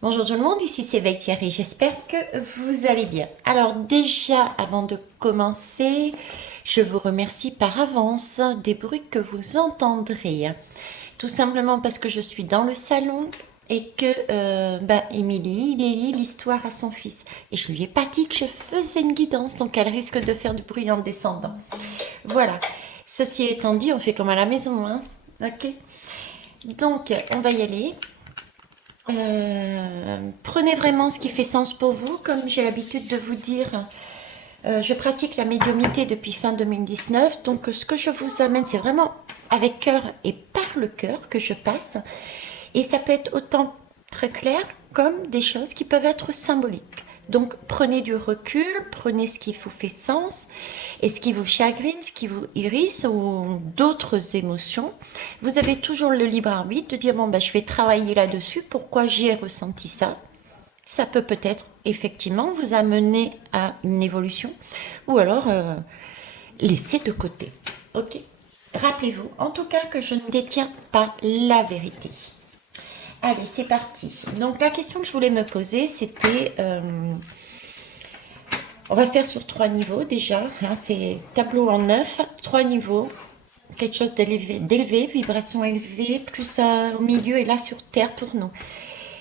Bonjour tout le monde, ici c'est Thierry, j'espère que vous allez bien. Alors déjà, avant de commencer, je vous remercie par avance des bruits que vous entendrez. Tout simplement parce que je suis dans le salon et que Émilie lit l'histoire à son fils. Et je lui ai pas dit que je faisais une guidance, donc elle risque de faire du bruit en descendant. Voilà. Ceci étant dit, on fait comme à la maison, hein. Ok. Donc, on va y aller. Prenez vraiment ce qui fait sens pour vous. Comme j'ai l'habitude de vous dire, je pratique la médiumnité depuis fin 2019. Donc ce que je vous amène, c'est vraiment avec cœur et par le cœur que je passe. Et ça peut être autant très clair comme des choses qui peuvent être symboliques. Donc prenez du recul, prenez ce qui vous fait sens et ce qui vous chagrine, ce qui vous irrite ou d'autres émotions. Vous avez toujours le libre arbitre de dire bon ben je vais travailler là-dessus, pourquoi j'ai ressenti ça. Ça peut peut-être effectivement vous amener à une évolution ou alors laisser de côté. Ok. Rappelez-vous en tout cas que je ne détiens pas la vérité. Allez, c'est parti. Donc la question que je voulais me poser, c'était, on va faire sur 3 niveaux déjà, hein, c'est tableau en 9, 3 niveaux, quelque chose d'élevé, vibration élevée, plus au milieu et là sur Terre pour nous.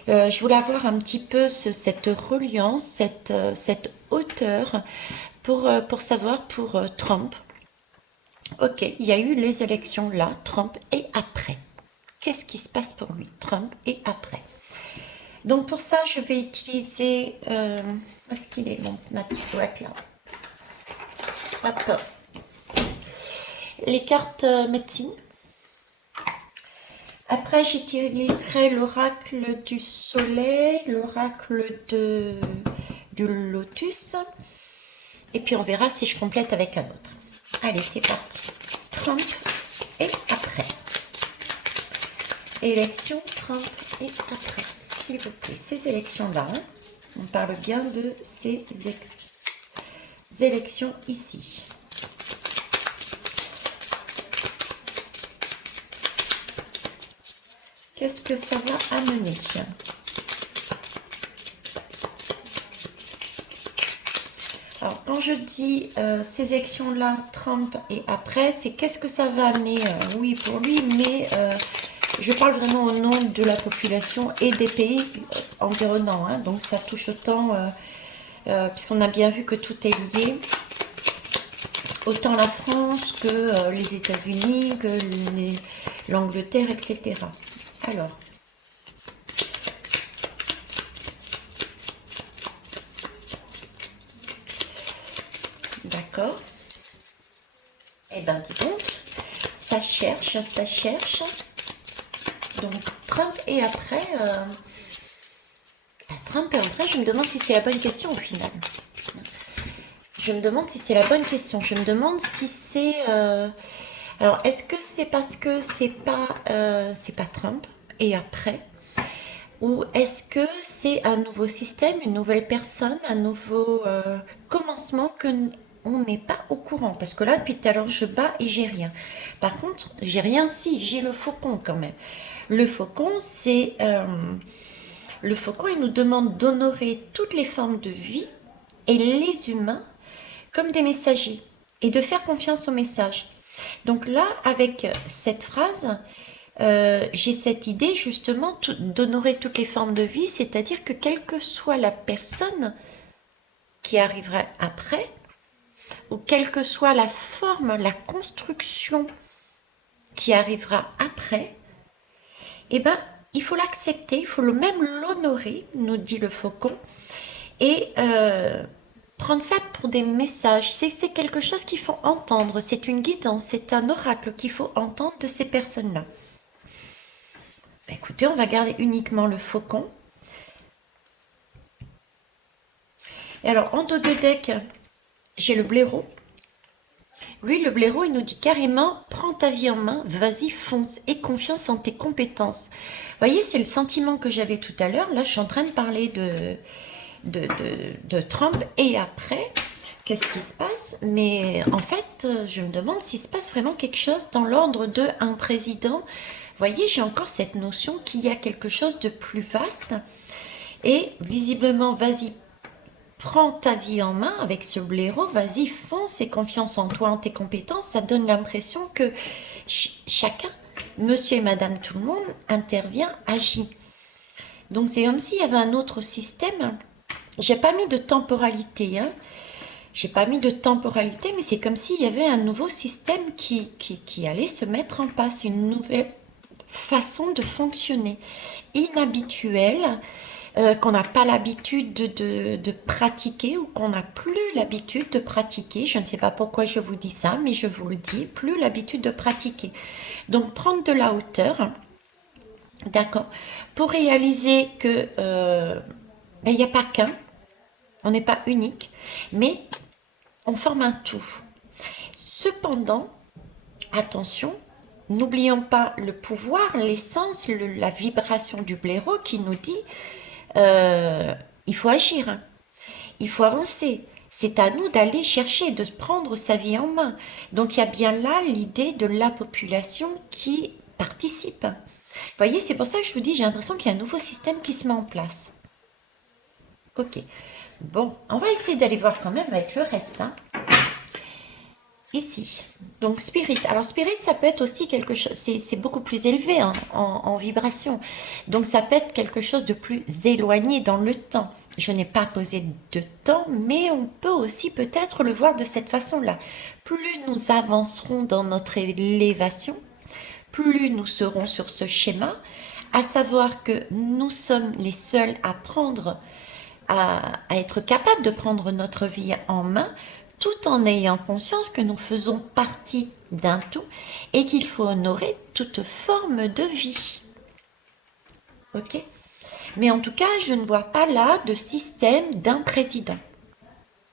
Je voulais avoir un petit peu cette reliance, cette hauteur pour savoir pour Trump. Ok, il y a eu les élections là, Trump, et après. Qu'est-ce qui se passe pour lui, Trump, et après? Donc pour ça, je vais utiliser... où est-ce qu'il est, ma petite boîte là? Hop. Les cartes médecine. Après, j'utiliserai l'oracle du soleil, l'oracle du lotus. Et puis on verra si je complète avec un autre. Allez, c'est parti. Trump et après. Élection, Trump et après. S'il vous plaît, ces élections-là, on parle bien de ces élections ici. Qu'est-ce que ça va amener? Alors, quand je dis ces élections-là, Trump et après, c'est qu'est-ce que ça va amener? Oui, pour lui, mais je parle vraiment au nom de la population et des pays environnants. Hein, donc, ça touche autant, puisqu'on a bien vu que tout est lié, autant la France que les États-Unis, que l'Angleterre, etc. Alors, d'accord. Eh ben, dis donc, ça cherche, ça cherche. Donc, Trump et après, Trump et après, je me demande si c'est la bonne question au final. Je me demande si c'est la bonne question. Je me demande si c'est... Alors, est-ce que c'est parce que c'est pas Trump et après? Ou est-ce que c'est un nouveau système, une nouvelle personne, un nouveau commencement que on n'est pas au courant? Parce que là, depuis tout à l'heure, je bats et j'ai rien. Par contre, j'ai rien si, j'ai le faucon quand même. Le faucon, c'est... le faucon, il nous demande d'honorer toutes les formes de vie et les humains comme des messagers et de faire confiance aux messages. Donc là, avec cette phrase, j'ai cette idée justement d'honorer toutes les formes de vie, c'est-à-dire que quelle que soit la personne qui arrivera après, ou quelle que soit la forme, la construction qui arrivera après, eh ben, il faut l'accepter, il faut même l'honorer, nous dit le faucon, et prendre ça pour des messages. C'est quelque chose qu'il faut entendre, c'est une guidance, c'est un oracle qu'il faut entendre de ces personnes-là. Ben écoutez, on va garder uniquement le faucon. Et alors, en dos de deck, j'ai le blaireau. Lui, le blaireau, il nous dit carrément, prends ta vie en main, vas-y, fonce, aie confiance en tes compétences. Vous voyez, c'est le sentiment que j'avais tout à l'heure. Là, je suis en train de parler de Trump et après, qu'est-ce qui se passe? Mais en fait, je me demande s'il se passe vraiment quelque chose dans l'ordre de un président. Vous voyez, j'ai encore cette notion qu'il y a quelque chose de plus vaste Et visiblement, vas-y, prends ta vie en main avec ce blaireau, vas-y, fonce et confiance en toi, en tes compétences. Ça donne l'impression que chacun, monsieur et madame tout le monde, intervient, agit. Donc c'est comme s'il y avait un autre système. J'ai pas mis de temporalité, hein. J'ai pas mis de temporalité, mais c'est comme s'il y avait un nouveau système qui allait se mettre en place, une nouvelle façon de fonctionner, inhabituelle, qu'on n'a pas l'habitude de pratiquer ou qu'on n'a plus l'habitude de pratiquer. Je ne sais pas pourquoi je vous dis ça, mais je vous le dis, plus l'habitude de pratiquer. Donc prendre de la hauteur, d'accord, pour réaliser que ben, il n'y a pas qu'un, on n'est pas unique, mais on forme un tout. Cependant, attention, n'oublions pas le pouvoir, l'essence, la vibration du blaireau qui nous dit il faut agir, hein. Il faut avancer. C'est à nous d'aller chercher, de prendre sa vie en main. Donc il y a bien là l'idée de la population qui participe. Vous voyez, c'est pour ça que je vous dis, j'ai l'impression qu'il y a un nouveau système qui se met en place. Ok. Bon, on va essayer d'aller voir quand même avec le reste, hein. Ici, donc spirit. Alors spirit, ça peut être aussi quelque chose, c'est beaucoup plus élevé hein, en vibration. Donc ça peut être quelque chose de plus éloigné dans le temps. Je n'ai pas posé de temps, mais on peut aussi peut-être le voir de cette façon-là. Plus nous avancerons dans notre élévation, plus nous serons sur ce schéma, à savoir que nous sommes les seuls à prendre, à être capables de prendre notre vie en main, tout en ayant conscience que nous faisons partie d'un tout et qu'il faut honorer toute forme de vie. Ok? Mais en tout cas, je ne vois pas là de système d'un président.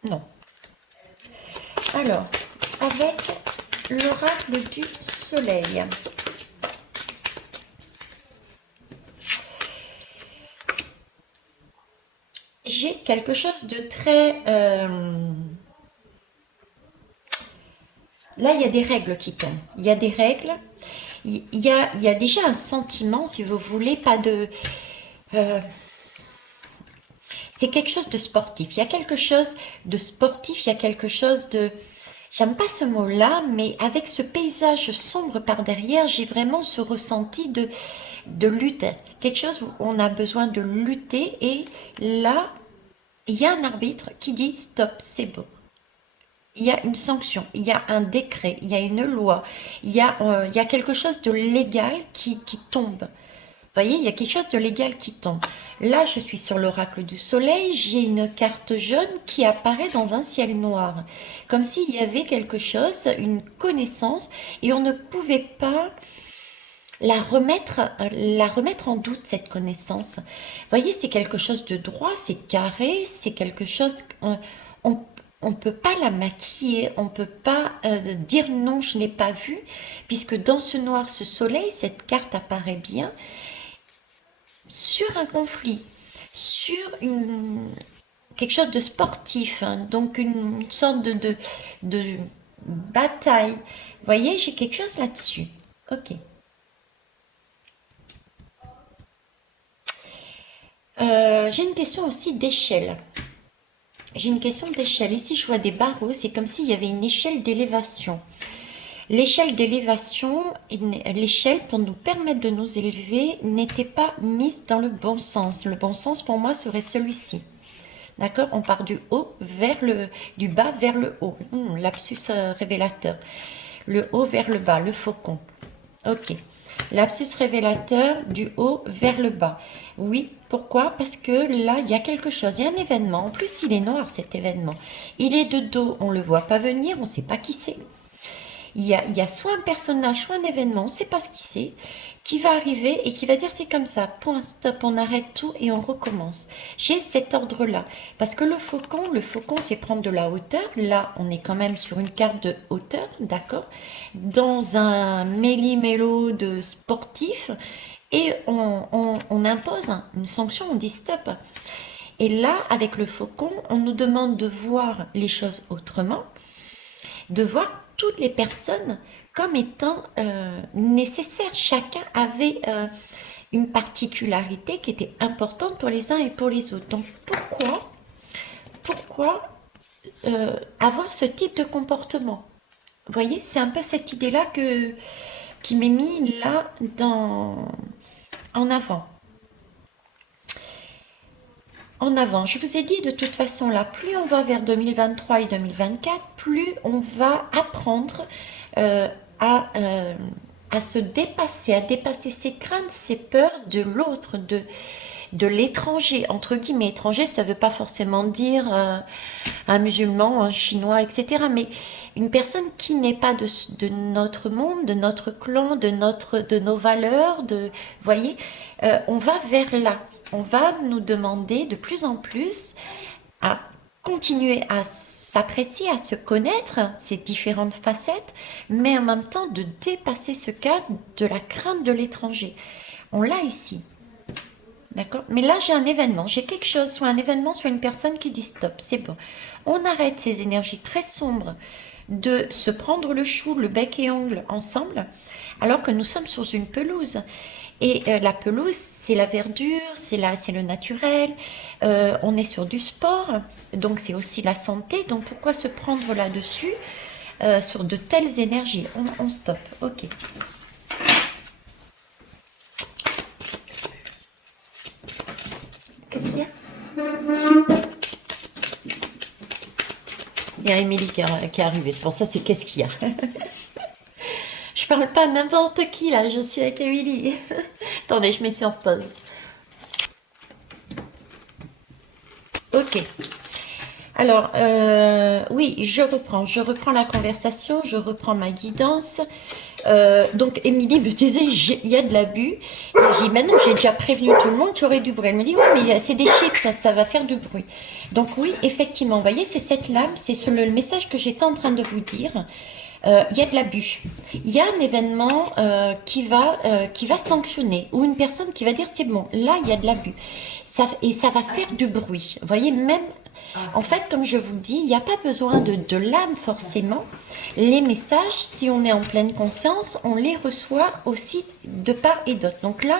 Non. Alors, avec l'oracle du soleil. J'ai quelque chose de très... Là, il y a des règles qui tombent. Il y a des règles. Il y a déjà un sentiment, si vous voulez, pas de... c'est quelque chose de sportif. Il y a quelque chose de sportif, il y a quelque chose de... J'aime pas ce mot-là, mais avec ce paysage sombre par derrière, j'ai vraiment ce ressenti de lutte. Quelque chose où on a besoin de lutter et là, il y a un arbitre qui dit stop, c'est bon. Il y a une sanction, il y a un décret, il y a une loi, il y a quelque chose de légal qui tombe. Vous voyez, il y a quelque chose de légal qui tombe. Là, je suis sur l'oracle du soleil, j'ai une carte jaune qui apparaît dans un ciel noir. Comme s'il y avait quelque chose, une connaissance, et on ne pouvait pas la remettre en doute, cette connaissance. Vous voyez, c'est quelque chose de droit, c'est carré, c'est quelque chose... On, on ne peut pas la maquiller, on ne peut pas dire non, je n'ai pas vu, puisque dans ce noir, ce soleil, cette carte apparaît bien sur un conflit, sur quelque chose de sportif, hein, donc une sorte de bataille. Vous voyez, j'ai quelque chose là-dessus. Ok. J'ai une question aussi d'échelle. J'ai une question d'échelle. Ici, je vois des barreaux. C'est comme s'il y avait une échelle d'élévation. L'échelle d'élévation, l'échelle pour nous permettre de nous élever, n'était pas mise dans le bon sens. Le bon sens pour moi serait celui-ci. D'accord? On part du haut vers du bas vers le haut. Lapsus révélateur. Le haut vers le bas, le faucon. Ok. Lapsus révélateur du haut vers le bas. Oui, pourquoi? Parce que là, il y a quelque chose, il y a un événement. En plus, il est noir cet événement. Il est de dos, on ne le voit pas venir, on ne sait pas qui c'est. Il y a soit un personnage, soit un événement, on ne sait pas ce qui c'est, qui va arriver et qui va dire c'est comme ça, point, stop, on arrête tout et on recommence. J'ai cet ordre-là. Parce que le faucon, c'est prendre de la hauteur. Là, on est quand même sur une carte de hauteur, d'accord? Dans un méli-mélo de sportif. Et on impose une sanction, on dit stop. Et là, avec le faucon, on nous demande de voir les choses autrement, de voir toutes les personnes comme étant nécessaires. Chacun avait une particularité qui était importante pour les uns et pour les autres. Donc pourquoi avoir ce type de comportement? Vous voyez, c'est un peu cette idée-là qui m'est mis là en avant. En avant, je vous ai dit de toute façon là, plus on va vers 2023 et 2024, plus on va apprendre euh, à, euh, à se dépasser, à dépasser ses craintes, ses peurs de l'autre, de l'étranger, entre guillemets. Étranger, ça ne veut pas forcément dire un musulman, un chinois, etc. Mais une personne qui n'est pas de notre monde, de notre clan, de nos valeurs, voyez, on va vers là. On va nous demander de plus en plus à continuer à s'apprécier, à se connaître, ces différentes facettes, mais en même temps de dépasser ce cadre de la crainte de l'étranger. On l'a ici. D'accord? Mais là, j'ai un événement, j'ai quelque chose, soit un événement, soit une personne qui dit stop, c'est bon. On arrête ces énergies très sombres de se prendre le chou, le bec et ongles ensemble, alors que nous sommes sur une pelouse. Et la pelouse, c'est la verdure, c'est le naturel, on est sur du sport, donc c'est aussi la santé. Donc pourquoi se prendre là-dessus sur de telles énergies? On stoppe, ok. Qu'est-ce qu'il y a? Il y a Émilie qui est arrivée, c'est pour ça, c'est qu'est-ce qu'il y a? Je parle pas à n'importe qui là, je suis avec Émilie. Attendez, je mets sur pause. Ok. Alors, oui, je reprends la conversation, je reprends ma guidance. Donc, Émilie me disait, il y a de l'abus. Je dis, maintenant, j'ai déjà prévenu tout le monde qu'il y aurait du bruit. Elle me dit, oui, mais c'est des chips, ça va faire du bruit. Donc, oui, effectivement, vous voyez, c'est cette lame, c'est le message que j'étais en train de vous dire. Il y a de l'abus. Il y a un événement qui va sanctionner, ou une personne qui va dire, c'est bon, là, il y a de l'abus. Et ça va faire du bruit. Vous voyez, même... En fait, comme je vous dis, il n'y a pas besoin de l'âme forcément. Les messages, si on est en pleine conscience, on les reçoit aussi de part et d'autre. Donc là,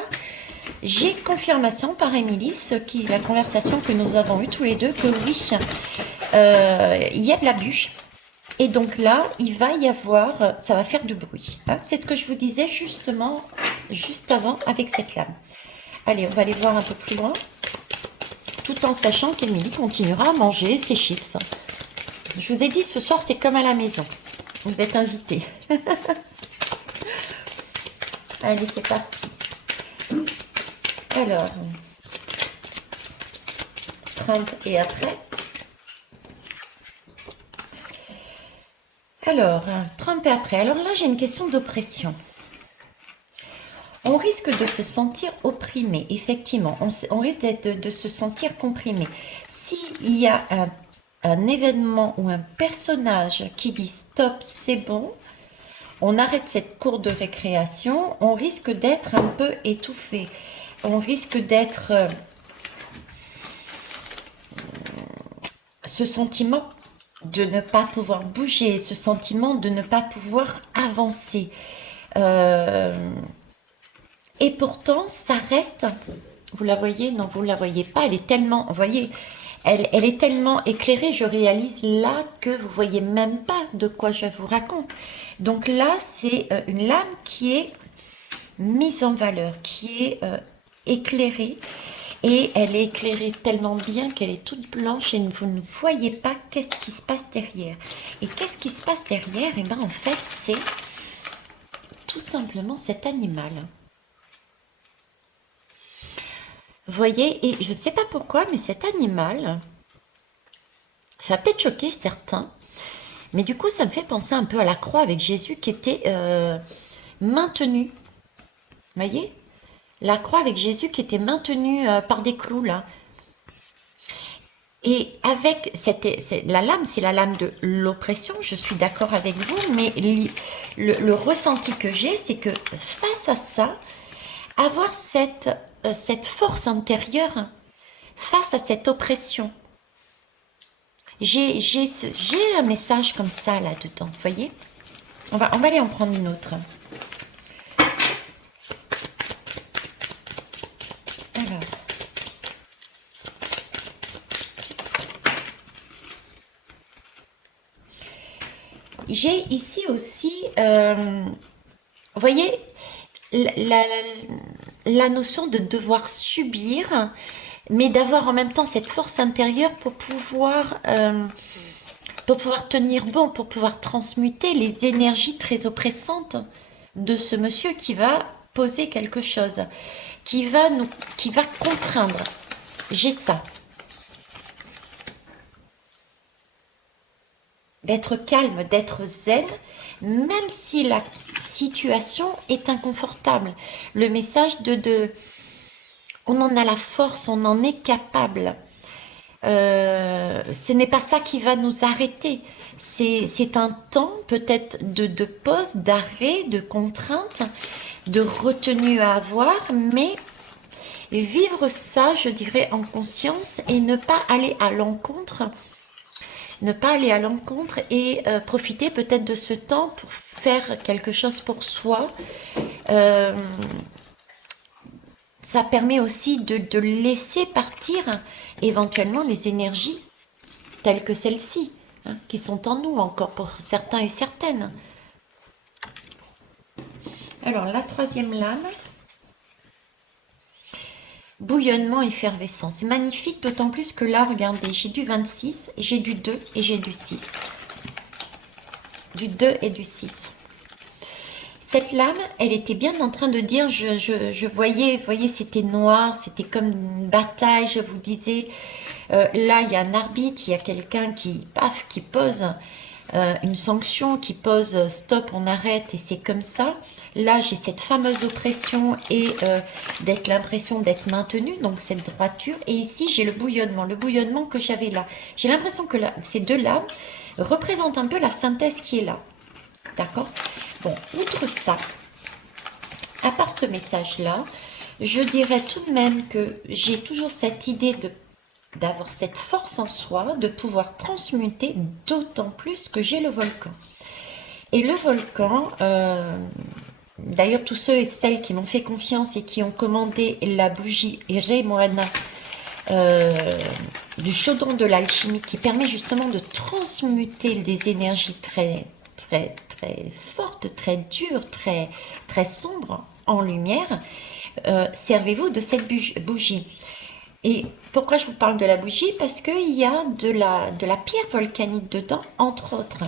j'ai confirmation par Émilie, la conversation que nous avons eue tous les deux, que oui, il y a de l'abus. Et donc là, il va y avoir, ça va faire du bruit. Hein. C'est ce que je vous disais justement, juste avant, avec cette lame. Allez, on va aller voir un peu plus loin. Tout en sachant qu'Émilie continuera à manger ses chips. Je vous ai dit, ce soir, c'est comme à la maison. Vous êtes invités. Allez, c'est parti. Alors, Trump et après. Alors, Trump et après. Alors là, j'ai une question d'oppression. On risque de se sentir opprimé, effectivement. On risque de se sentir comprimé. S'il y a un événement ou un personnage qui dit stop, c'est bon, on arrête cette cour de récréation, on risque d'être un peu étouffé. On risque d'être... ce sentiment de ne pas pouvoir bouger, ce sentiment de ne pas pouvoir avancer. Et pourtant, ça reste... Vous la voyez? Non, vous ne la voyez pas. Elle est tellement... Vous voyez, elle est tellement éclairée. Je réalise là que vous ne voyez même pas de quoi je vous raconte. Donc là, c'est une lame qui est mise en valeur, qui est éclairée. Et elle est éclairée tellement bien qu'elle est toute blanche et vous ne voyez pas qu'est-ce qui se passe derrière. Et qu'est-ce qui se passe derrière? Eh bien, en fait, c'est tout simplement cet animal. Vous voyez, et je ne sais pas pourquoi, mais cet animal, ça va peut-être choquer certains, mais du coup, ça me fait penser un peu à la croix avec Jésus qui était maintenu. Vous voyez? La croix avec Jésus qui était maintenue par des clous, là. Et avec la lame, c'est la lame de l'oppression, je suis d'accord avec vous, mais le ressenti que j'ai, c'est que face à ça, avoir cette force intérieure face à cette oppression. J'ai un message comme ça là-dedans, vous voyez? On va aller en prendre une autre. j'ai ici aussi, vous voyez, la, la notion de devoir subir, mais d'avoir en même temps cette force intérieure pour pouvoir tenir bon, pour pouvoir transmuter les énergies très oppressantes de ce monsieur qui va poser quelque chose, qui va contraindre. J'ai ça. D'être calme, d'être zen, même si la situation est inconfortable. Le message on en a la force, on en est capable. Ce n'est pas ça qui va nous arrêter. C'est un temps peut-être de pause, d'arrêt, de contrainte, de retenue à avoir, mais vivre ça, je dirais, en conscience et ne pas aller à l'encontre. Ne pas aller à l'encontre et profiter peut-être de ce temps pour faire quelque chose pour soi. Ça permet aussi de laisser partir éventuellement les énergies telles que celles-ci, hein, qui sont en nous encore pour certains et certaines. Alors la troisième lame, bouillonnement effervescent. C'est magnifique, d'autant plus que là, regardez, j'ai du 26, j'ai du 2 et j'ai du 6. Du 2 et du 6. Cette lame, elle était bien en train de dire, je voyais, vous voyez, c'était noir, c'était comme une bataille, je vous disais. Là, il y a un arbitre, il y a quelqu'un qui pose une sanction, qui pose stop, on arrête, et c'est comme ça. Là, j'ai cette fameuse oppression et d'être l'impression d'être maintenue, donc cette droiture. Et ici, j'ai le bouillonnement que j'avais là. J'ai l'impression que ces deux lames représentent un peu la synthèse qui est là. D'accord? Bon, outre ça, à part ce message-là, je dirais tout de même que j'ai toujours cette idée d'avoir cette force en soi, de pouvoir transmuter, d'autant plus que j'ai le volcan. Et le volcan, d'ailleurs tous ceux et celles qui m'ont fait confiance et qui ont commandé la bougie Ere Moana du chaudron de l'alchimie, qui permet justement de transmuter des énergies très fortes, très dures, très sombres en lumière, servez-vous de cette bougie. Et pourquoi je vous parle de la bougie? Parce qu'il y a de la pierre volcanique dedans, entre autres.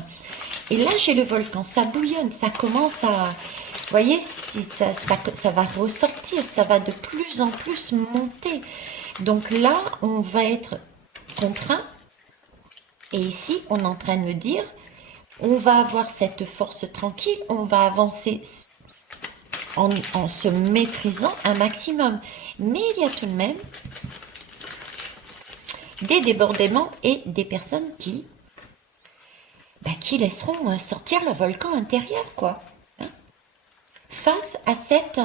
Et là, j'ai le volcan, ça bouillonne, ça commence à... Vous voyez, ça va ressortir, ça va de plus en plus monter. Donc là, on va être contraint. Et ici, on est en train de me dire, on va avoir cette force tranquille, on va avancer en se maîtrisant un maximum. Mais il y a tout de même des débordements et des personnes qui laisseront sortir le volcan intérieur, quoi. Hein, face à cette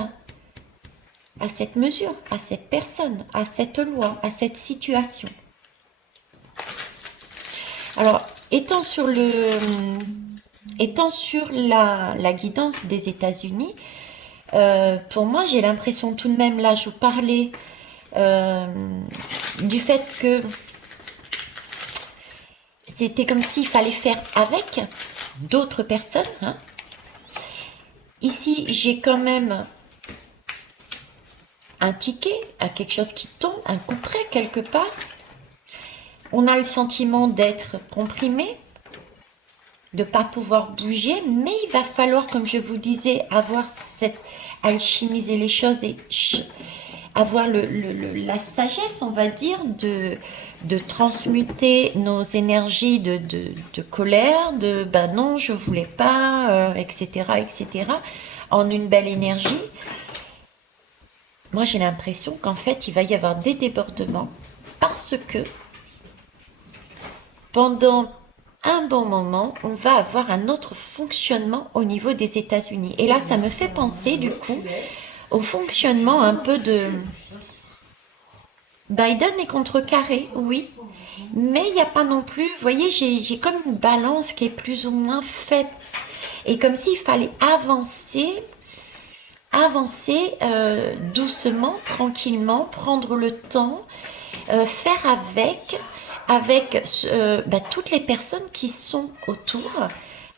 mesure, à cette personne, à cette loi, à cette situation. Alors, étant sur la guidance des États-Unis, pour moi, j'ai l'impression tout de même, là, je vous parlais du fait que c'était comme s'il fallait faire avec d'autres personnes. Hein. Ici, j'ai quand même un ticket, quelque chose qui tombe, un coup près quelque part. On a le sentiment d'être comprimé, de ne pas pouvoir bouger, mais il va falloir, comme je vous disais, alchimiser les choses et avoir la sagesse, on va dire, de transmuter nos énergies de colère, non, je voulais pas, etc., en une belle énergie. Moi, j'ai l'impression qu'en fait, il va y avoir des débordements parce que pendant un bon moment, on va avoir un autre fonctionnement au niveau des États-Unis. Et là, ça me fait penser, du coup, au fonctionnement un peu de... Biden est contrecarré, oui, mais il n'y a pas non plus... Vous voyez, j'ai comme une balance qui est plus ou moins faite. Et comme s'il fallait avancer doucement, tranquillement, prendre le temps, faire avec toutes les personnes qui sont autour,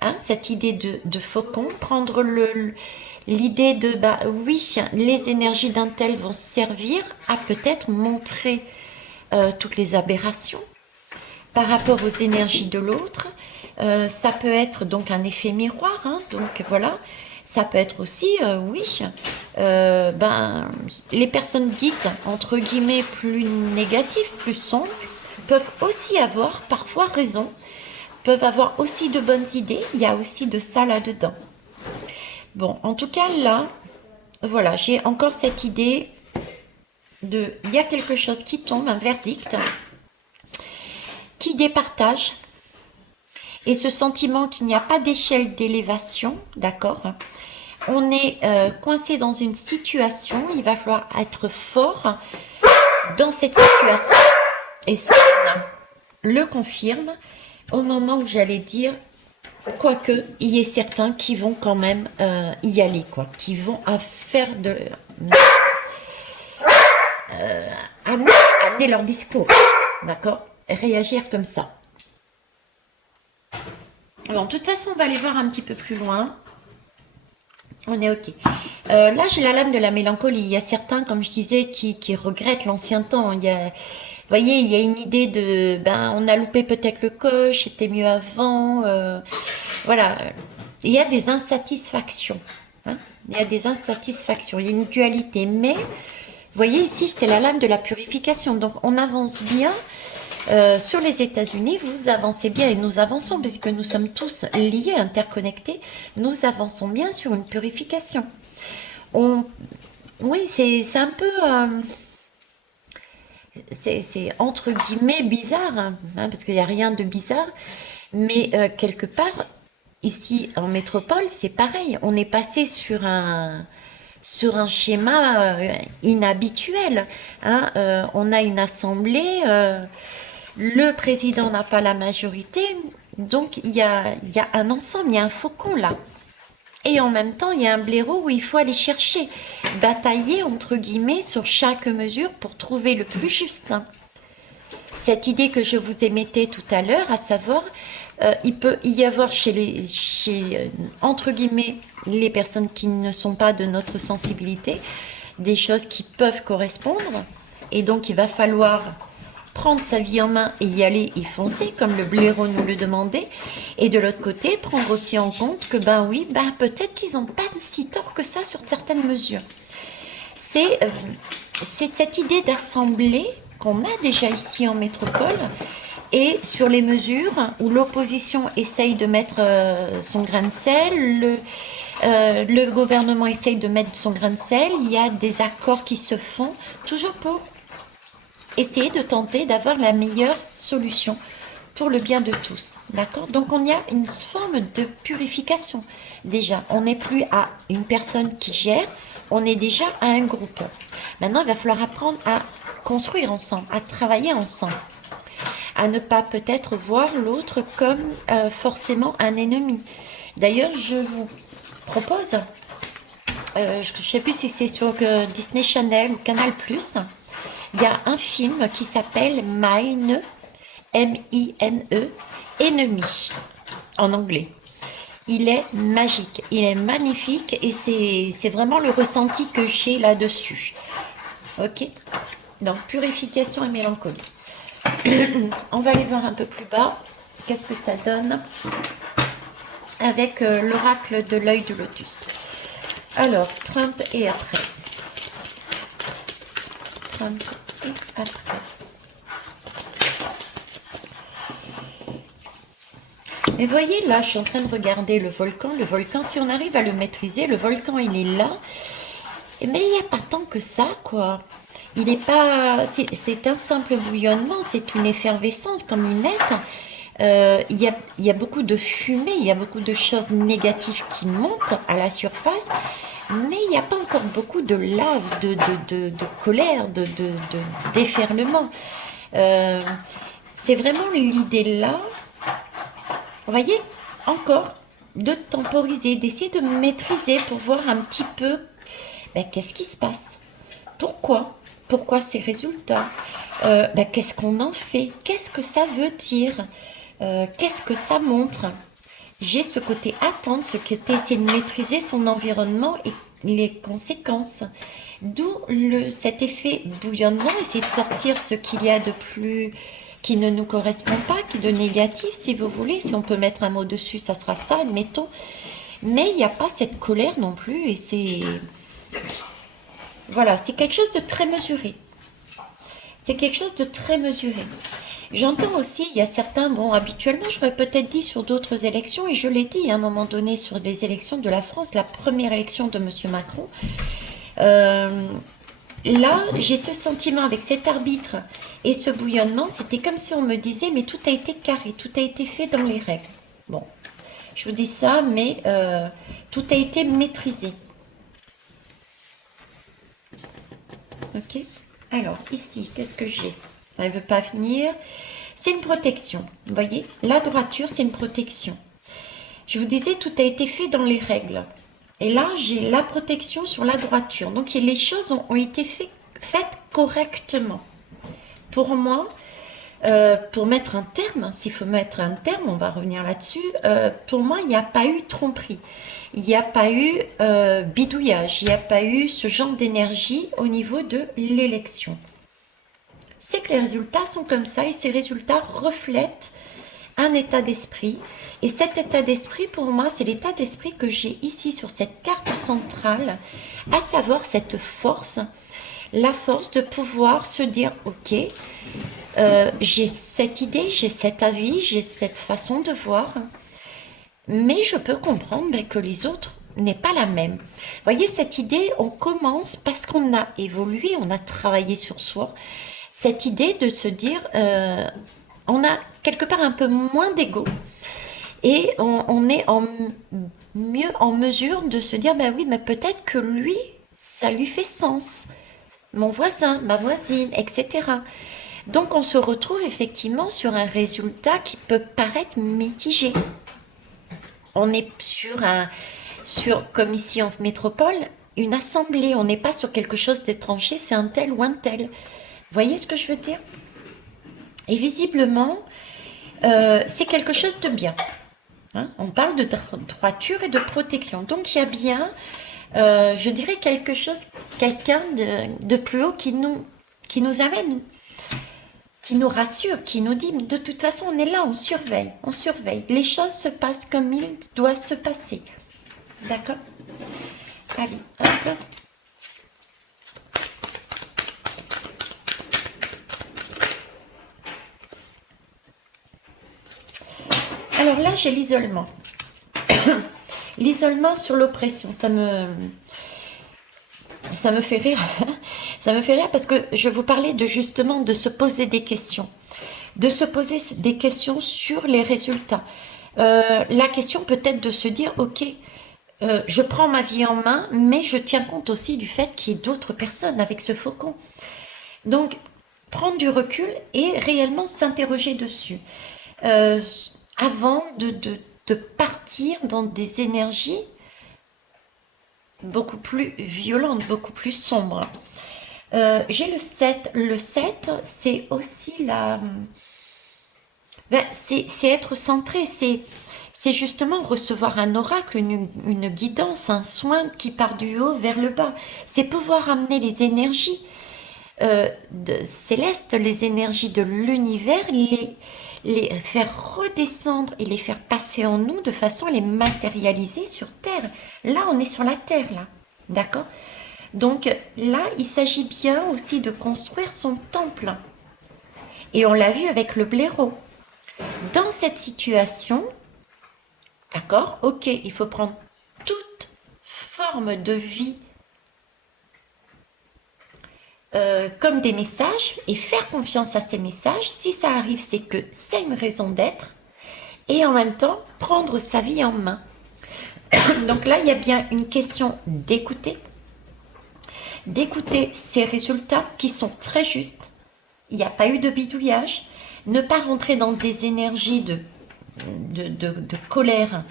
hein, cette idée de faucon, prendre l'idée de, bah oui, les énergies d'un tel vont servir à peut-être montrer toutes les aberrations par rapport aux énergies de l'autre. Ça peut être donc un effet miroir, hein, donc voilà. Ça peut être aussi, oui, ben, les personnes dites, entre guillemets, plus négatives, plus sombres, peuvent aussi avoir parfois raison, peuvent avoir aussi de bonnes idées, il y a aussi de ça là-dedans. Bon, en tout cas, là, voilà, j'ai encore cette idée de, il y a quelque chose qui tombe, un verdict, qui départage, et ce sentiment qu'il n'y a pas d'échelle d'élévation, d'accord? On est coincé dans une situation, il va falloir être fort dans cette situation. Et cela le confirme au moment où j'allais dire, quoique, il y ait certains qui vont quand même y aller, quoi, qui vont faire de... amener leur discours, d'accord? Réagir comme ça. Bon, de toute façon, on va aller voir un petit peu plus loin. On est ok. Là, j'ai la lame de la mélancolie. Il y a certains, comme je disais, qui regrettent l'ancien temps. Il y a, vous voyez, il y a une idée de, ben, on a loupé peut-être le coche, c'était mieux avant. Voilà. Il y a des insatisfactions. Hein. Il y a des insatisfactions. Il y a une dualité. Mais, vous voyez, ici, c'est la lame de la purification. Donc, on avance bien. Sur les États-Unis, vous avancez bien et nous avançons puisque nous sommes tous liés, interconnectés. Nous avançons bien sur une purification. Oui, c'est un peu, c'est entre guillemets bizarre, hein, parce qu'il n'y a rien de bizarre, mais quelque part, ici en métropole, c'est pareil. On est passé sur un schéma inhabituel. Hein, on a une assemblée. Le président n'a pas la majorité, donc il y a un ensemble, il y a un faucon là. Et en même temps, il y a un blaireau où il faut aller chercher, batailler entre guillemets sur chaque mesure pour trouver le plus juste. Hein. Cette idée que je vous émettais tout à l'heure, à savoir, il peut y avoir entre guillemets, les personnes qui ne sont pas de notre sensibilité, des choses qui peuvent correspondre, et donc il va falloir prendre sa vie en main et y aller, y foncer, comme le blaireau nous le demandait. Et de l'autre côté, prendre aussi en compte que, ben oui, ben peut-être qu'ils n'ont pas si tort que ça sur certaines mesures. C'est cette idée d'assembler qu'on a déjà ici en métropole, et sur les mesures où l'opposition essaye de mettre son grain de sel, le gouvernement essaye de mettre son grain de sel, il y a des accords qui se font, toujours pour essayer de tenter d'avoir la meilleure solution pour le bien de tous. D'accord? Donc, on y a une forme de purification. Déjà, on n'est plus à une personne qui gère, on est déjà à un groupe. Maintenant, il va falloir apprendre à construire ensemble, à travailler ensemble, à ne pas peut-être voir l'autre comme forcément un ennemi. D'ailleurs, je vous propose, je ne sais plus si c'est sur Disney Channel ou Canal+, il y a un film qui s'appelle Mine, M-I-N-E, Ennemi, en anglais. Il est magique, il est magnifique et c'est vraiment le ressenti que j'ai là-dessus. Ok? Donc, purification et mélancolie. On va aller voir un peu plus bas. Qu'est-ce que ça donne avec l'oracle de l'œil de lotus. Alors, Trump et après. Trump et après. Et voyez là, je suis en train de regarder le volcan. Le volcan, si on arrive à le maîtriser, le volcan il est là. Mais il n'y a pas tant que ça, quoi. Il n'est pas. C'est un simple bouillonnement, c'est une effervescence comme ils mettent. Il y a beaucoup de fumée, il y a beaucoup de choses négatives qui montent à la surface, mais il n'y a pas encore beaucoup de lave, de colère, déferlement. C'est vraiment l'idée là. Vous voyez, encore, de temporiser, d'essayer de maîtriser pour voir un petit peu qu'est-ce qui se passe. Pourquoi ces résultats, qu'est-ce qu'on en fait, qu'est-ce que ça veut dire, qu'est-ce que ça montre. j'ai ce côté attente, ce côté essayer de maîtriser son environnement et les conséquences. D'où cet effet bouillonnement, essayer de sortir ce qu'il y a de plus qui ne nous correspond pas, qui est de négatif, si vous voulez. Si on peut mettre un mot dessus, ça sera ça, admettons. Mais il n'y a pas cette colère non plus, et c'est... Voilà, c'est quelque chose de très mesuré. C'est quelque chose de très mesuré. J'entends aussi, il y a certains, bon, habituellement, j'aurais peut-être dit sur d'autres élections, et je l'ai dit à un moment donné sur les élections de la France, la première élection de M. Macron, là, j'ai ce sentiment avec cet arbitre et ce bouillonnement, c'était comme si on me disait, mais tout a été carré, tout a été fait dans les règles. Bon, je vous dis ça, mais tout a été maîtrisé. Ok. Alors, ici, qu'est-ce que j'ai? Elle ne veut pas venir. C'est une protection. Vous voyez, la droiture, c'est une protection. Je vous disais, tout a été fait dans les règles. Et là, j'ai la protection sur la droiture. Donc, les choses ont été faites correctement. Pour moi, pour mettre un terme, s'il faut mettre un terme, on va revenir là-dessus, pour moi, il n'y a pas eu tromperie. Il n'y a pas eu bidouillage. Il n'y a pas eu ce genre d'énergie au niveau de l'élection. C'est que les résultats sont comme ça et ces résultats reflètent un état d'esprit. Et cet état d'esprit, pour moi, c'est l'état d'esprit que j'ai ici sur cette carte centrale, à savoir cette force, la force de pouvoir se dire, ok, j'ai cette idée, j'ai cet avis, j'ai cette façon de voir, mais je peux comprendre que les autres n'est pas la même. Vous voyez, cette idée, on commence parce qu'on a évolué, on a travaillé sur soi, cette idée de se dire, on a quelque part un peu moins d'ego, et on est mieux en mesure de se dire, ben oui, mais peut-être que lui, ça lui fait sens. Mon voisin, ma voisine, etc. Donc on se retrouve effectivement sur un résultat qui peut paraître mitigé. On est comme ici en métropole, une assemblée. On n'est pas sur quelque chose d'étranger, c'est un tel ou un tel. Vous voyez ce que je veux dire? Et visiblement, c'est quelque chose de bien. Hein, on parle de droiture et de protection. Donc il y a bien, je dirais quelqu'un de plus haut qui nous amène, qui nous rassure, qui nous dit, de toute façon on est là, on surveille. Les choses se passent comme il doit se passer. D'accord? Allez, hop. Alors là, j'ai l'isolement. L'isolement sur l'oppression, ça me fait rire. Ça me fait rire parce que je vous parlais justement de se poser des questions. De se poser des questions sur les résultats. La question peut-être de se dire, ok, je prends ma vie en main, mais je tiens compte aussi du fait qu'il y ait d'autres personnes avec ce faucon. Donc, prendre du recul et réellement s'interroger dessus. Avant de partir dans des énergies beaucoup plus violentes, beaucoup plus sombres. J'ai le 7. Le 7, c'est aussi c'est être centré, c'est justement recevoir un oracle, une guidance, un soin qui part du haut vers le bas. C'est pouvoir amener les énergies célestes, les énergies de l'univers, les faire redescendre et les faire passer en nous de façon à les matérialiser sur Terre. Là, on est sur la Terre, là. D'accord? Donc là, il s'agit bien aussi de construire son temple. Et on l'a vu avec le blaireau. Dans cette situation, d'accord, ok, il faut prendre toute forme de vie comme des messages et faire confiance à ces messages. Si ça arrive, c'est que c'est une raison d'être. Et en même temps, prendre sa vie en main. Donc là, il y a bien une question d'écouter ces résultats qui sont très justes. Il n'y a pas eu de bidouillage. Ne pas rentrer dans des énergies de colère,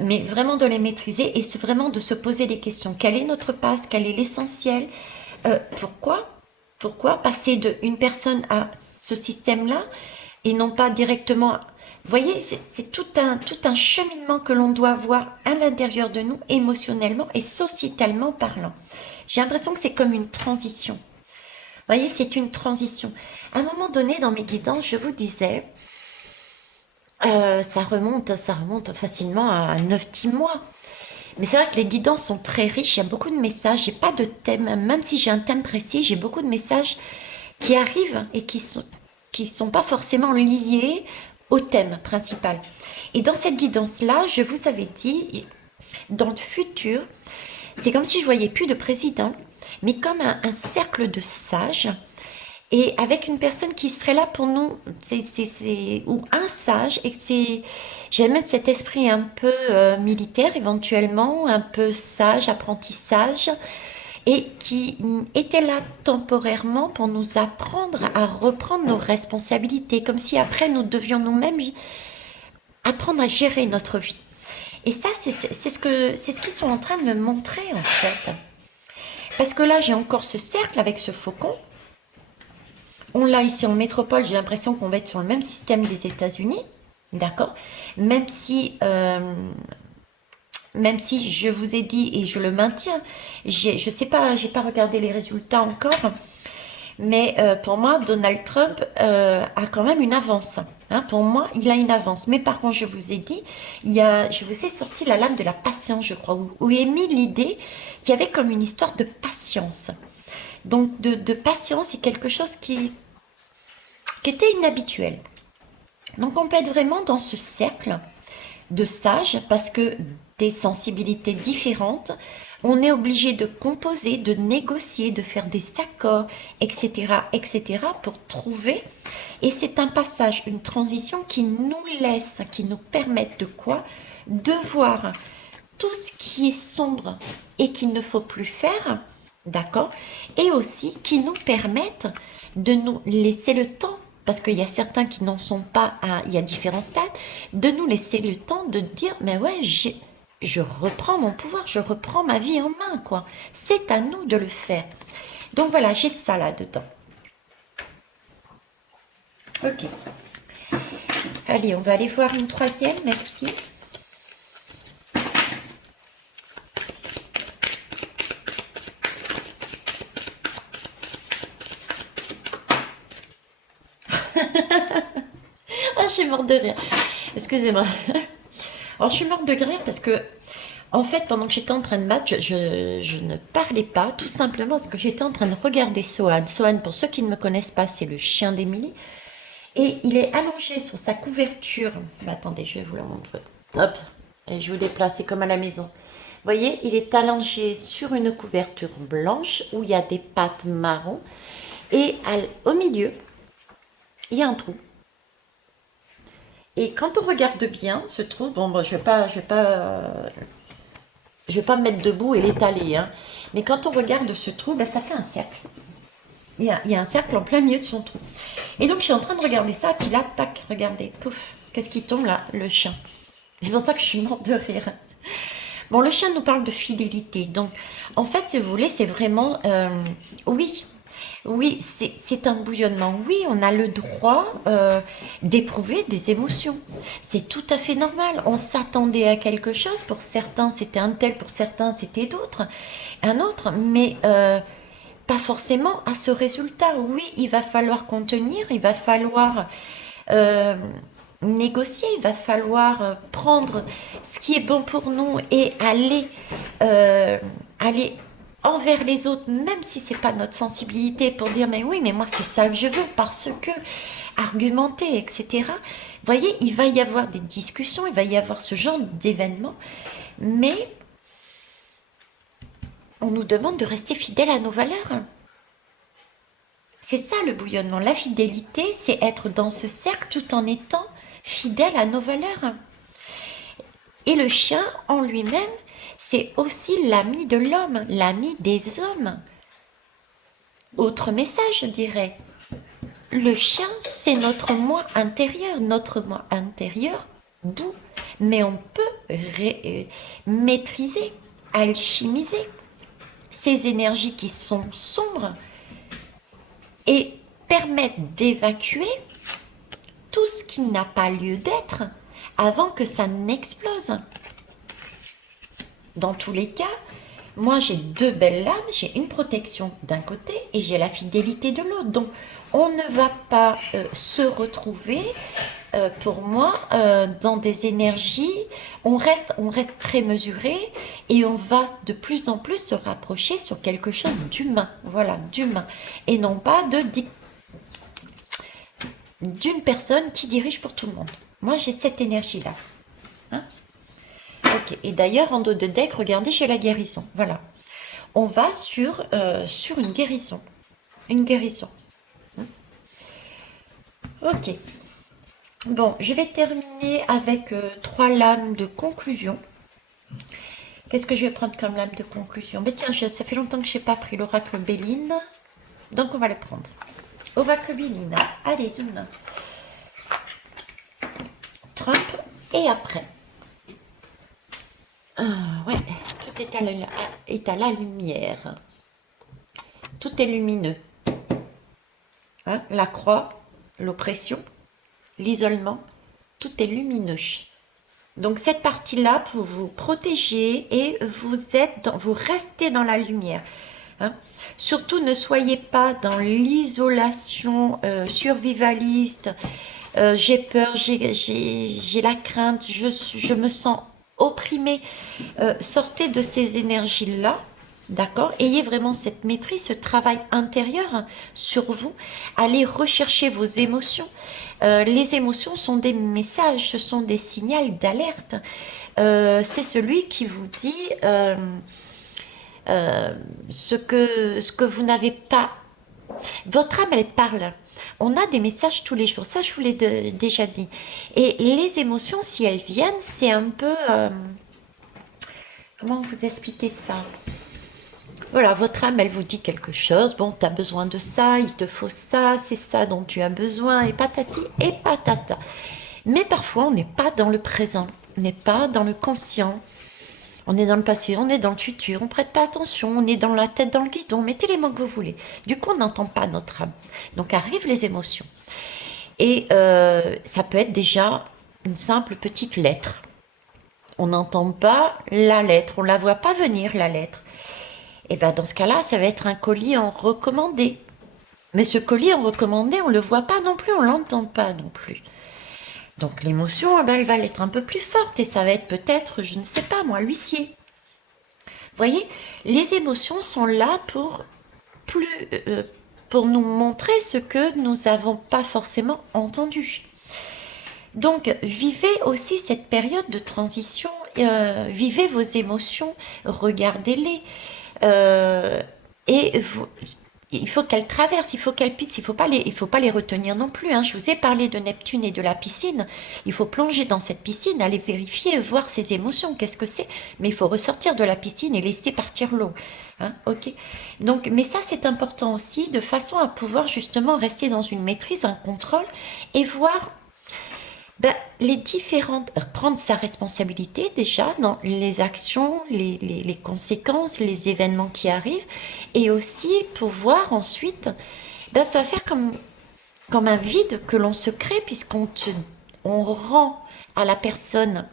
mais vraiment de les maîtriser et vraiment de se poser des questions. Quelle est notre passe? Quel est l'essentiel? Pourquoi passer d'une personne à ce système-là et non pas directement Vous voyez, c'est tout un cheminement que l'on doit avoir à l'intérieur de nous, émotionnellement et sociétalement parlant. J'ai l'impression que c'est comme une transition. Vous voyez, c'est une transition. À un moment donné, dans mes guidances, je vous disais, ça remonte facilement à 9-10 mois. Mais c'est vrai que les guidances sont très riches, il y a beaucoup de messages, j'ai pas de thème, même si j'ai un thème précis, j'ai beaucoup de messages qui arrivent et qui sont pas forcément liés au thème principal. Et dans cette guidance-là, je vous avais dit, dans le futur, c'est comme si je voyais plus de président, mais comme un cercle de sages, et avec une personne qui serait là pour nous, ou un sage, et que j'aime mettre cet esprit un peu militaire éventuellement, un peu sage, apprentissage, et qui était là temporairement pour nous apprendre à reprendre nos responsabilités, comme si après nous devions nous-mêmes apprendre à gérer notre vie. Et ça, c'est ce qu'ils sont en train de me montrer en fait. Parce que là, j'ai encore ce cercle avec ce faucon. On l'a ici en métropole, j'ai l'impression qu'on va être sur le même système des États-Unis, d'accord? Même si je vous ai dit et je le maintiens, je sais pas, j'ai pas regardé les résultats encore, mais pour moi, Donald Trump a quand même une avance. Hein, pour moi, il a une avance. Mais par contre, je vous ai dit, je vous ai sorti la lame de la patience, je crois, où est mis l'idée qu'il y avait comme une histoire de patience. Donc, de patience, c'est quelque chose qui était inhabituel. Donc, on peut être vraiment dans ce cercle de sages parce que des sensibilités différentes, on est obligé de composer, de négocier, de faire des accords, etc., etc., pour trouver. Et c'est un passage, une transition qui nous laisse, qui nous permet de quoi? De voir tout ce qui est sombre et qu'il ne faut plus faire, d'accord? Et aussi qui nous permettent de nous laisser le temps, parce qu'il y a certains qui n'en sont pas il y a différents stades, de nous laisser le temps de dire, mais ouais, je reprends mon pouvoir, je reprends ma vie en main, quoi. C'est à nous de le faire. Donc voilà, j'ai ça là-dedans. Ok. Allez, on va aller voir une troisième, merci. Ah, je suis morte de rire. Excusez-moi. Alors, je suis morte de rire parce que, en fait, pendant que j'étais en train de match, je ne parlais pas, tout simplement parce que j'étais en train de regarder Sohan. Sohan, pour ceux qui ne me connaissent pas, c'est le chien d'Émilie. Et il est allongé sur sa couverture. Bah, attendez, je vais vous la montrer. Hop, et je vous déplace, c'est comme à la maison. Vous voyez, il est allongé sur une couverture blanche où il y a des pattes marron. Et au milieu, il y a un trou. Et quand on regarde bien ce trou, bon, je vais pas me mettre debout et l'étaler, hein. Mais quand on regarde ce trou, ben, ça fait un cercle. Il y a un cercle en plein milieu de son trou. Et donc, je suis en train de regarder ça, puis là, tac, regardez, pouf, qu'est-ce qui tombe là? Le chien. C'est pour ça que je suis morte de rire. Bon, le chien nous parle de fidélité. Donc, en fait, si vous voulez, c'est vraiment... oui, c'est un bouillonnement. Oui, on a le droit d'éprouver des émotions. C'est tout à fait normal. On s'attendait à quelque chose. Pour certains, c'était un tel. Pour certains, c'était un autre. Mais pas forcément à ce résultat. Oui, il va falloir contenir. Il va falloir... négocier, il va falloir prendre ce qui est bon pour nous et aller envers les autres, même si c'est pas notre sensibilité, pour dire mais oui, mais moi c'est ça que je veux parce que argumenter, etc. Vous voyez, il va y avoir des discussions, il va y avoir ce genre d'événements, mais on nous demande de rester fidèles à nos valeurs. C'est ça le bouillonnement. La fidélité, c'est être dans ce cercle tout en étant fidèle à nos valeurs. Et le chien, en lui-même, c'est aussi l'ami de l'homme, l'ami des hommes. Autre message, je dirais. Le chien, c'est notre moi intérieur. Notre moi intérieur bout. Mais on peut maîtriser, alchimiser ces énergies qui sont sombres et permettre d'évacuer tout ce qui n'a pas lieu d'être avant que ça n'explose. Dans tous les cas, moi j'ai deux belles lames, j'ai une protection d'un côté et j'ai la fidélité de l'autre. Donc on ne va pas se retrouver, pour moi, dans des énergies, on reste très mesuré et on va de plus en plus se rapprocher sur quelque chose d'humain, voilà, d'humain, et non pas d'une personne qui dirige pour tout le monde. Moi j'ai cette énergie-là. Hein. Ok, et d'ailleurs en dos de deck, regardez, j'ai la guérison, voilà. On va sur une guérison. Une guérison. Ok. Bon, je vais terminer avec 3 lames de conclusion. Qu'est-ce que je vais prendre comme lame de conclusion? Mais tiens, ça fait longtemps que je n'ai pas pris l'oracle Béline. Donc on va le prendre. Oracle Béline. Allez, zoom. Trump. Et après. Ouais, tout est à la lumière. Tout est lumineux. Hein, la croix, l'oppression, l'isolement, tout est lumineux. Donc cette partie-là, pour vous protéger et vous restez dans la lumière. Hein. Surtout, ne soyez pas dans l'isolation survivaliste. J'ai peur, j'ai la crainte, je me sens opprimée. Sortez de ces énergies-là. D'accord? Ayez vraiment cette maîtrise, ce travail intérieur sur vous. Allez rechercher vos émotions. Les émotions sont des messages, ce sont des signaux d'alerte. C'est celui qui vous dit ce que vous n'avez pas. Votre âme, elle parle. On a des messages tous les jours, ça je vous l'ai déjà dit. Et les émotions, si elles viennent, c'est un peu... comment vous expliquer ça? Voilà, votre âme, elle vous dit quelque chose. Bon, tu as besoin de ça, il te faut ça, c'est ça dont tu as besoin, et patati et patata. Mais parfois, on n'est pas dans le présent, on n'est pas dans le conscient. On est dans le passé, on est dans le futur, on ne prête pas attention, on est dans la tête dans le guidon, mettez les mots que vous voulez. Du coup, on n'entend pas notre âme. Donc arrivent les émotions. Et ça peut être déjà une simple petite lettre. On n'entend pas la lettre, on ne la voit pas venir, la lettre. Et bien dans ce cas-là, ça va être un colis en recommandé. Mais ce colis en recommandé, on ne le voit pas non plus, on ne l'entend pas non plus. Donc l'émotion, elle va être un peu plus forte et ça va être peut-être, je ne sais pas moi, l'huissier. Vous voyez, les émotions sont là pour nous montrer ce que nous n'avons pas forcément entendu. Donc vivez aussi cette période de transition, vivez vos émotions, regardez-les. Et il faut qu'elles traversent, il faut qu'elles pissent, il faut pas les retenir non plus. Hein. Je vous ai parlé de Neptune et de la piscine. Il faut plonger dans cette piscine, aller vérifier, voir ses émotions, qu'est-ce que c'est. Mais il faut ressortir de la piscine et laisser partir l'eau. Hein, ok. Donc, mais ça c'est important aussi, de façon à pouvoir justement rester dans une maîtrise, un contrôle et voir. Les différentes, prendre sa responsabilité déjà dans les actions, les conséquences, les événements qui arrivent, et aussi pouvoir ensuite, ça va faire comme un vide que l'on se crée, on rend à la personne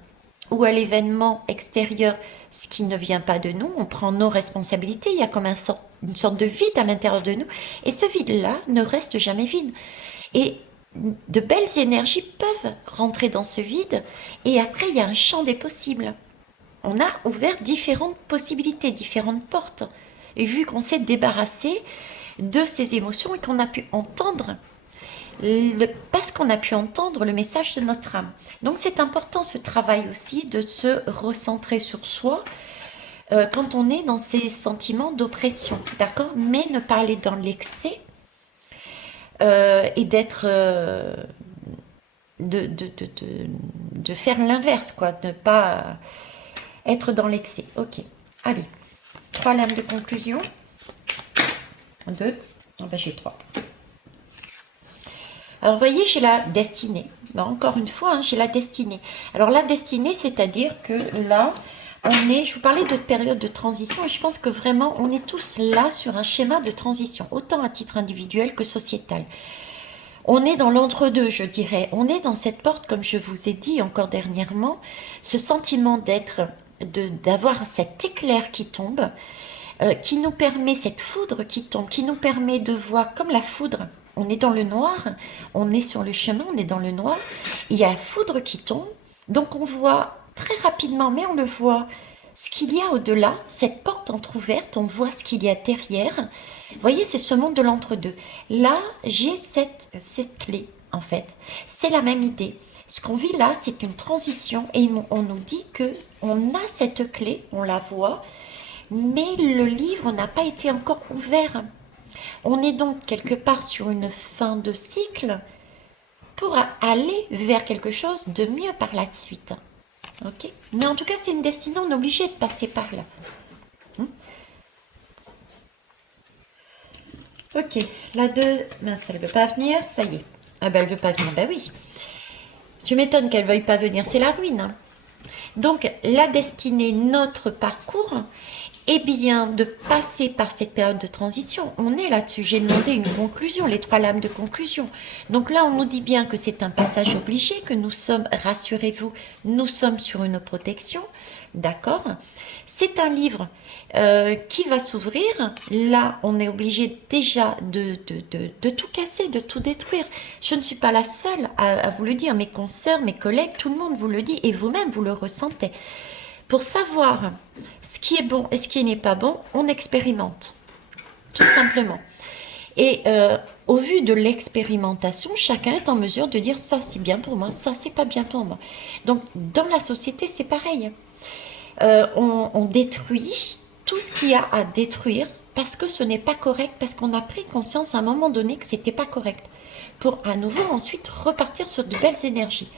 ou à l'événement extérieur ce qui ne vient pas de nous, on prend nos responsabilités, il y a comme une sorte de vide à l'intérieur de nous, et ce vide-là ne reste jamais vide. Et de belles énergies peuvent rentrer dans ce vide et après il y a un champ des possibles. On a ouvert différentes possibilités, différentes portes. Et vu qu'on s'est débarrassé de ces émotions et qu'on a pu entendre, parce qu'on a pu entendre le message de notre âme. Donc c'est important ce travail aussi de se recentrer sur soi quand on est dans ces sentiments d'oppression, d'accord? Mais ne pas aller dans l'excès. Et d'être de faire l'inverse, quoi, de ne pas être dans l'excès. Ok, allez, 3 lames de conclusion. 2, j'ai 3. Alors, vous voyez, j'ai la destinée. Encore une fois, hein, j'ai la destinée. Alors, la destinée, c'est-à-dire que là, je vous parlais de période de transition et je pense que vraiment, on est tous là sur un schéma de transition, autant à titre individuel que sociétal. On est dans l'entre-deux, je dirais. On est dans cette porte, comme je vous ai dit encore dernièrement, ce sentiment d'avoir cet éclair qui tombe, qui nous permet, cette foudre qui tombe, qui nous permet de voir comme la foudre. On est dans le noir, on est sur le chemin, on est dans le noir. Il y a la foudre qui tombe, donc on voit très rapidement, mais on le voit, ce qu'il y a au-delà, cette porte entrouverte, on voit ce qu'il y a derrière. Vous voyez, c'est ce monde de l'entre-deux. Là, j'ai cette clé, en fait. C'est la même idée. Ce qu'on vit là, c'est une transition et on nous dit que on a cette clé, on la voit, mais le livre n'a pas été encore ouvert. On est donc quelque part sur une fin de cycle pour aller vers quelque chose de mieux par la suite. Ok. Mais en tout cas, c'est une destinée, on est obligé de passer par là. Ok, la deux, mince, elle veut pas venir, ça y est. Ah ben elle veut pas venir, ben oui. Je m'étonne qu'elle veuille pas venir, c'est la ruine, hein. Donc la destinée, notre parcours, est bien de passer par cette période de transition. On est là-dessus, j'ai demandé une conclusion, les trois lames de conclusion. Donc là, on nous dit bien que c'est un passage obligé, que nous sommes, rassurez-vous, nous sommes sur une protection, d'accord? C'est un livre qui va s'ouvrir. Là, on est obligé déjà de tout casser, de tout détruire. Je ne suis pas la seule à vous le dire. Mes consoeurs, mes collègues, tout le monde vous le dit et vous-même, vous le ressentez. Pour savoir ce qui est bon et ce qui n'est pas bon, on expérimente, tout simplement. Et au vu de l'expérimentation, chacun est en mesure de dire ça c'est bien pour moi, ça c'est pas bien pour moi. Donc dans la société, c'est pareil. On détruit tout ce qu'il y a à détruire parce que ce n'est pas correct, parce qu'on a pris conscience à un moment donné que c'était pas correct, pour à nouveau ensuite repartir sur de belles énergies,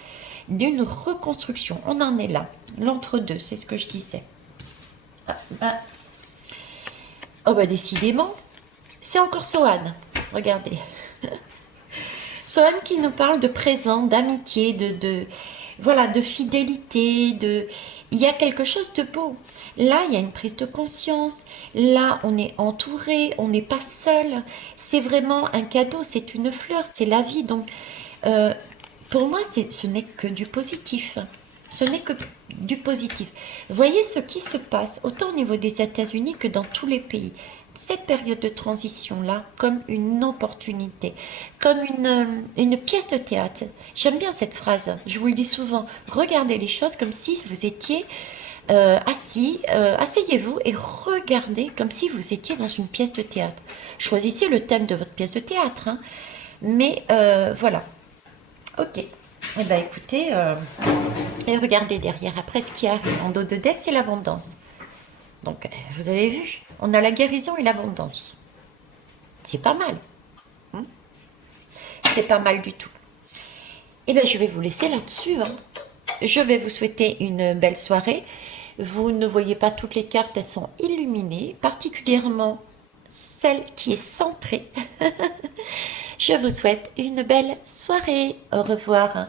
d'une reconstruction. On en est là, l'entre-deux, c'est ce que je disais. Oh bah décidément, c'est encore Sohan, regardez. Sohan qui nous parle de présent, d'amitié, voilà, de fidélité, il y a quelque chose de beau. Là, il y a une prise de conscience. Là, on est entouré, on n'est pas seul. C'est vraiment un cadeau, c'est une fleur, c'est la vie. Donc, pour moi, ce n'est que du positif. Ce n'est que du positif. Voyez ce qui se passe, autant au niveau des États-Unis que dans tous les pays. Cette période de transition-là, comme une opportunité, comme une pièce de théâtre. J'aime bien cette phrase, je vous le dis souvent. Regardez les choses comme si vous étiez assis, asseyez-vous et regardez comme si vous étiez dans une pièce de théâtre. Choisissez le thème de votre pièce de théâtre, hein. Mais voilà. Ok. Eh bien écoutez, et regardez derrière, après ce qui arrive en dos de deck, c'est l'abondance. Donc vous avez vu, on a la guérison et l'abondance. C'est pas mal. Hein, c'est pas mal du tout. Eh bien je vais vous laisser là-dessus, hein. Je vais vous souhaiter une belle soirée. Vous ne voyez pas toutes les cartes, elles sont illuminées, particulièrement celle qui est centrée. Je vous souhaite une belle soirée. Au revoir.